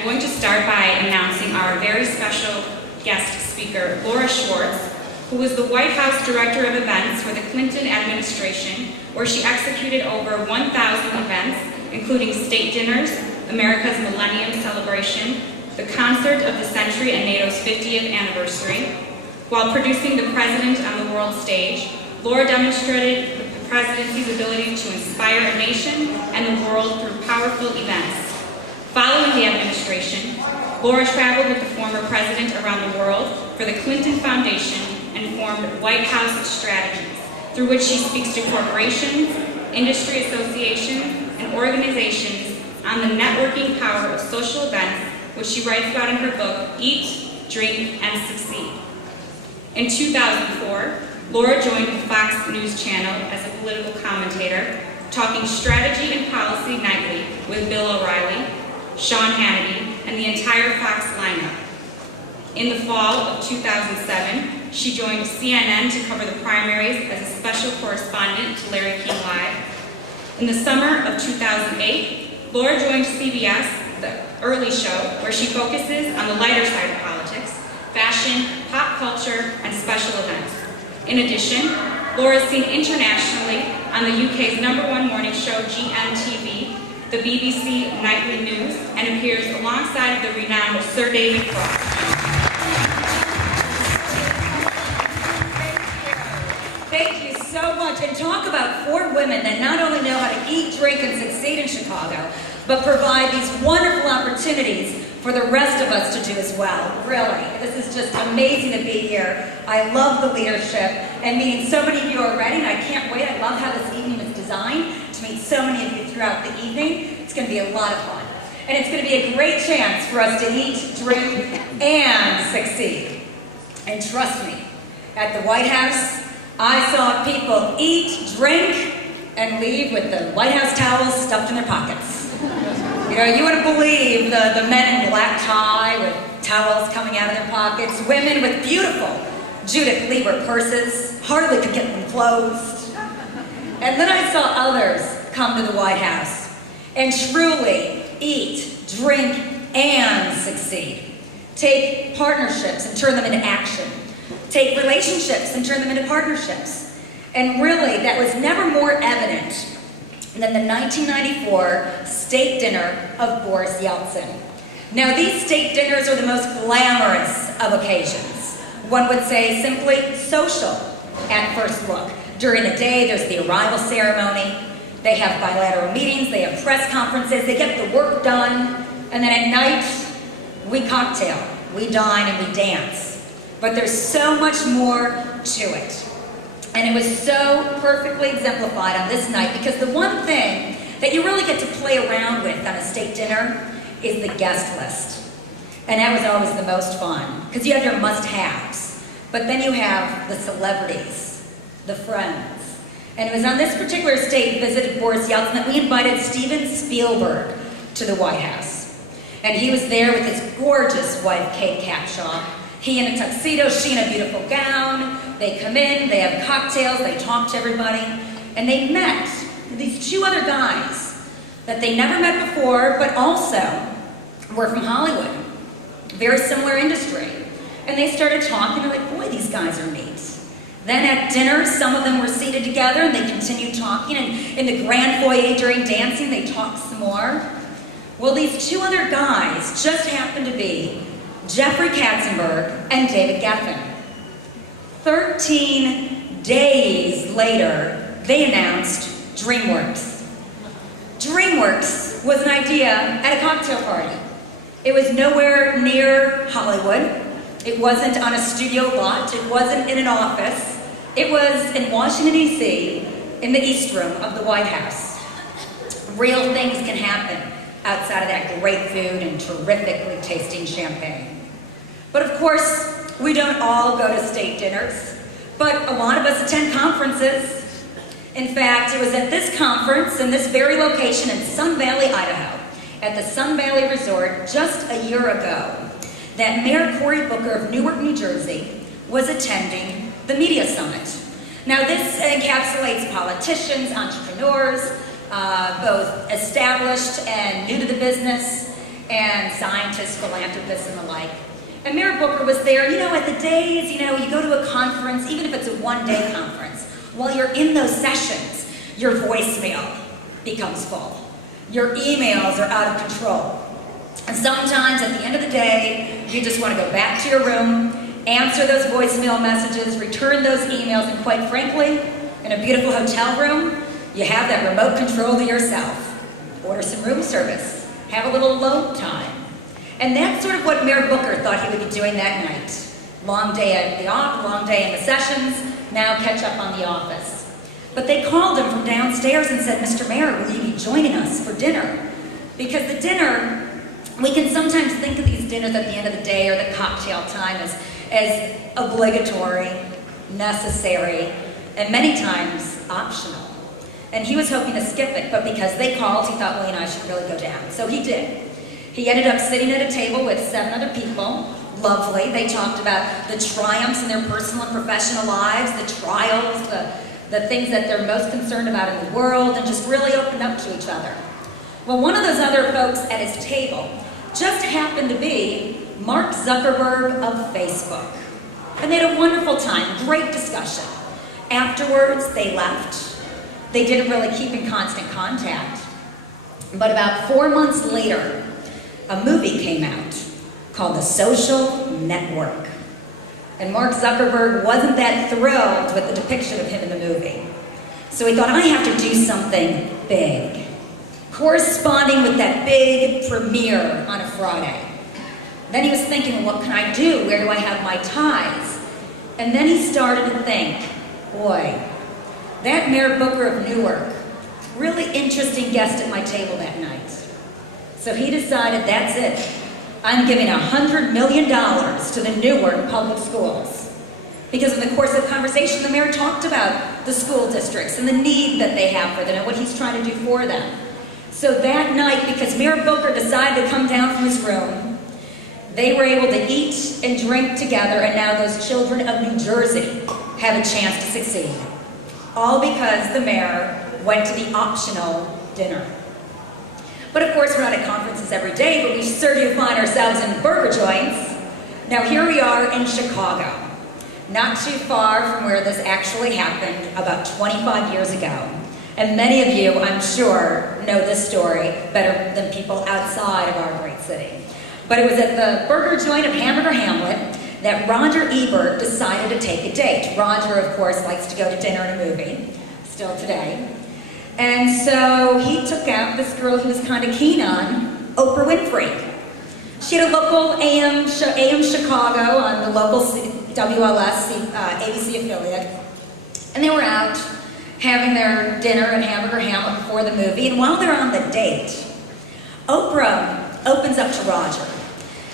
I'm going to start by announcing our very special guest speaker, Laura Schwartz, who was the White House Director of Events for the Clinton administration, where she executed over 1,000 events, including state dinners, America's Millennium Celebration, the Concert of the Century and NATO's 50th anniversary. While producing the President on the world stage, Laura demonstrated the presidency's ability to inspire a nation and the world through powerful events. Following the administration, Laura traveled with the former president around the world for the Clinton Foundation and formed White House strategies, through which she speaks to corporations, industry associations, and organizations on the networking power of social events, which she writes about in her book, Eat, Drink, and Succeed. In 2004, Laura joined the Fox News Channel as a political commentator, talking strategy and policy nightly with Bill O'Reilly, Sean Hannity, and the entire Fox lineup. In the fall of 2007, she joined CNN to cover the primaries as a special correspondent to Larry King Live. In the summer of 2008, Laura joined CBS, The Early Show, where she focuses on the lighter side of politics, fashion, pop culture, and special events. In addition, Laura is seen internationally on the UK's #1 morning show, GMTV, the BBC Nightly News, and appears alongside the renowned Sir David Frost. Thank you so much. And talk about 4 women that not only know how to eat, drink, and succeed in Chicago, but provide these wonderful opportunities for the rest of us to do as well. Really, this is just amazing to be here. I love the leadership and meeting so many of you already, and I can't wait. I love how this evening is designed to meet so many of you throughout the evening. It's going to be a lot of fun. And it's going to be a great chance for us to eat, drink, and succeed. And trust me, at the White House, I saw people eat, drink, and leave with the White House towels stuffed in their pockets. You know, you wouldn't believe the men in black tie with towels coming out of their pockets, women with beautiful Judith Lieber purses, hardly could get them closed. And then I saw others come to the White House and truly eat, drink, and succeed. Take partnerships and turn them into action. Take relationships and turn them into partnerships. And really, that was never more evident than the 1994 state dinner of Boris Yeltsin. Now, these state dinners are the most glamorous of occasions. One would say simply social at first look. During the day, there's the arrival ceremony. They have bilateral meetings, they have press conferences, they get the work done, and then at night, we cocktail, we dine, and we dance. But there's so much more to it. And it was so perfectly exemplified on this night, because the one thing that you really get to play around with on a state dinner is the guest list. And that was always the most fun, because you have your must-haves, but then you have the celebrities, the friends. And it was on this particular state visit of Boris Yeltsin that we invited Steven Spielberg to the White House. And he was there with his gorgeous wife, Kate Capshaw. He in a tuxedo, she in a beautiful gown. They come in, they have cocktails, they talk to everybody. And they met these 2 other guys that they never met before, but also were from Hollywood. Very similar industry. And they started talking, they're like, boy, these guys are neat. Then at dinner, some of them were seated together and they continued talking, and in the grand foyer during dancing, they talked some more. Well, these 2 other guys just happened to be Jeffrey Katzenberg and David Geffen. 13 days later, they announced DreamWorks. DreamWorks was an idea at a cocktail party. It was nowhere near Hollywood. It wasn't on a studio lot. It wasn't in an office. It was in Washington, D.C., in the East Room of the White House. Real things can happen outside of that great food and terrifically tasting champagne. But of course, we don't all go to state dinners, but a lot of us attend conferences. In fact, it was at this conference in this very location in Sun Valley, Idaho, at the Sun Valley Resort just a year ago, that Mayor Cory Booker of Newark, New Jersey, was attending the Media Summit. Now, this encapsulates politicians, entrepreneurs, both established and new to the business, and scientists, philanthropists, and the like. And Mayor Booker was there, at the days, you go to a conference, even if it's a one-day conference, while you're in those sessions, your voicemail becomes full. Your emails are out of control. And sometimes at the end of the day, you just want to go back to your room, answer those voicemail messages, return those emails, and quite frankly, in a beautiful hotel room, you have that remote control to yourself. Order some room service, have a little alone time. And that's sort of what Mayor Booker thought he would be doing that night. Long day at the long day in the sessions, now catch up on the office. But they called him from downstairs and said, "Mr. Mayor, will you be joining us for dinner?" Because the dinner, we can sometimes think of these dinners at the end of the day or the cocktail time as obligatory, necessary, and many times optional. And he was hoping to skip it, but because they called, he thought, well, I should really go down. So he did. He ended up sitting at a table with 7 other people. Lovely. They talked about the triumphs in their personal and professional lives, the trials, the things that they're most concerned about in the world, and just really opened up to each other. Well, one of those other folks at his table just happened to be Mark Zuckerberg of Facebook. And they had a wonderful time, great discussion. Afterwards, they left. They didn't really keep in constant contact. But about 4 months later, a movie came out called The Social Network. And Mark Zuckerberg wasn't that thrilled with the depiction of him in the movie. So he thought, I have to do something big, corresponding with that big premiere on a Friday. Then he was thinking, well, what can I do? Where do I have my ties? And then he started to think, boy, that Mayor Booker of Newark, really interesting guest at my table that night. So he decided, that's it. I'm giving $100 million to the Newark public schools. Because in the course of the conversation, the mayor talked about the school districts and the need that they have for them and what he's trying to do for them. So that night, because Mayor Booker decided to come down from his room, they were able to eat and drink together, and now those children of New Jersey have a chance to succeed. All because the mayor went to the optional dinner. But of course, we're not at conferences every day, but we sure do find ourselves in burger joints. Now here we are in Chicago, not too far from where this actually happened about 25 years ago. And many of you, I'm sure, know this story better than people outside of our great city. But it was at the burger joint of Hamburger Hamlet that Roger Ebert decided to take a date. Roger, of course, likes to go to dinner and a movie, still today. And so he took out this girl he was kind of keen on, Oprah Winfrey. She had a local AM Chicago on the local WLS ABC affiliate. And they were out having their dinner in Hamburger Hamlet before the movie. And while they're on the date, Oprah opens up to Roger.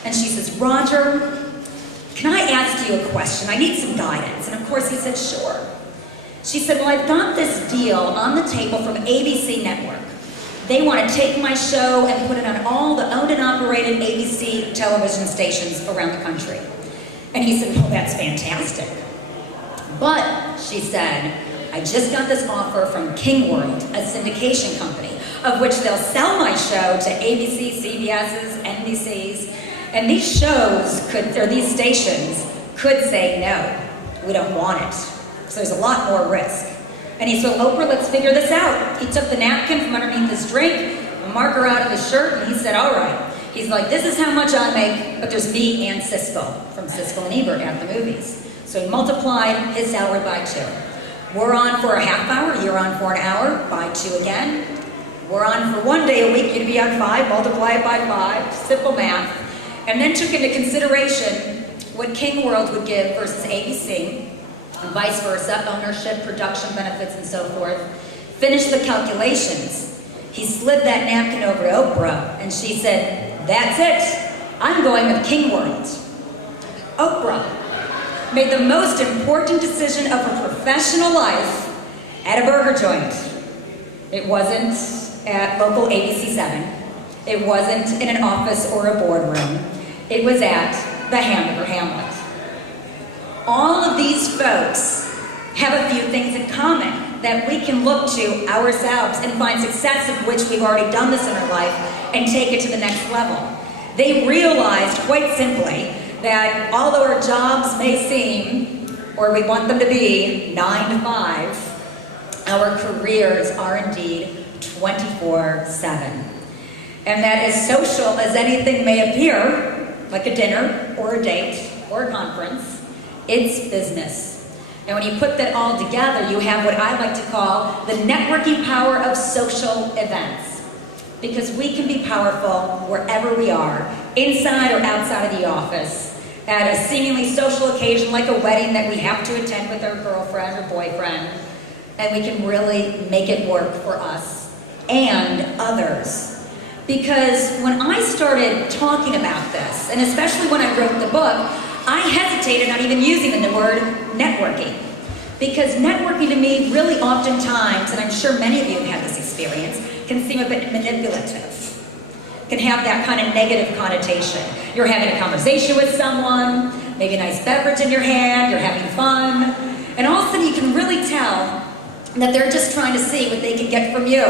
And she says, Roger, can I ask you a question? I need some guidance. And of course he said, sure. She said, well, I've got this deal on the table from ABC Network. They want to take my show and put it on all the owned and operated ABC television stations around the country. And he said, well, that's fantastic. But, she said, I just got this offer from King World, a syndication company, of which they'll sell my show to ABC, CBS's, NBC's, and these these stations could say, no, we don't want it. So there's a lot more risk. And he said, well, Oprah, let's figure this out. He took the napkin from underneath his drink, a marker out of his shirt, and he said, all right. He's like, this is how much I make, but there's me and Siskel, from Siskel and Ebert at the movies. So he multiplied his salary by 2. We're on for a half hour, you're on for an hour, by 2 again. We're on for 1 day a week, you'd be on 5, multiply it by 5, simple math. And then took into consideration what King World would give versus ABC, and vice versa, ownership, production benefits, and so forth. Finished the calculations. He slid that napkin over to Oprah, and she said, that's it. I'm going with King World. Oprah made the most important decision of her professional life at a burger joint. It wasn't at local ABC 7. It wasn't in an office or a boardroom. It was at the Hamburger Hamlet. All of these folks have a few things in common that we can look to ourselves and find success of which we've already done this in our life and take it to the next level. They realized quite simply that although our jobs may seem, or we want them to be, 9 to 5, our careers are indeed 24/7. And that as social as anything may appear, like a dinner or a date or a conference, it's business. And when you put that all together, you have what I like to call the networking power of social events. Because we can be powerful wherever we are, inside or outside of the office, at a seemingly social occasion like a wedding that we have to attend with our girlfriend or boyfriend, and we can really make it work for us and others. Because when I started talking about this, and especially when I wrote the book, I hesitated on even using the word networking. Because networking to me really oftentimes, and I'm sure many of you have had this experience, can seem a bit manipulative. Can have that kind of negative connotation. You're having a conversation with someone, maybe a nice beverage in your hand, you're having fun, and all of a sudden you can really tell that they're just trying to see what they can get from you.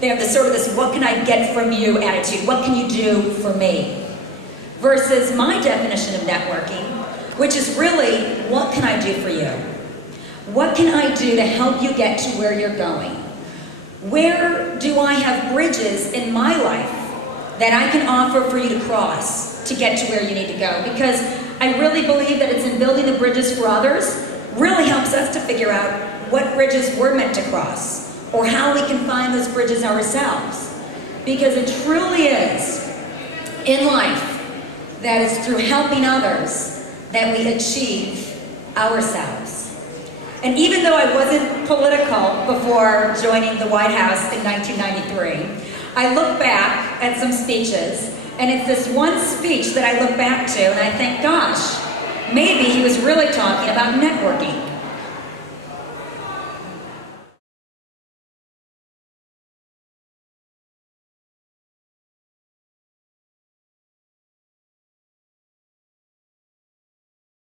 They have this what can I get from you attitude, what can you do for me? Versus my definition of networking, which is really, what can I do for you? What can I do to help you get to where you're going? Where do I have bridges in my life that I can offer for you to cross to get to where you need to go? Because I really believe that it's in building the bridges for others really helps us to figure out what bridges we're meant to cross, or how we can find those bridges ourselves. Because it truly is in life that it's through helping others that we achieve ourselves. And even though I wasn't political before joining the White House in 1993, I look back at some speeches, and it's this one speech that I look back to, and I think, gosh, maybe he was really talking about networking.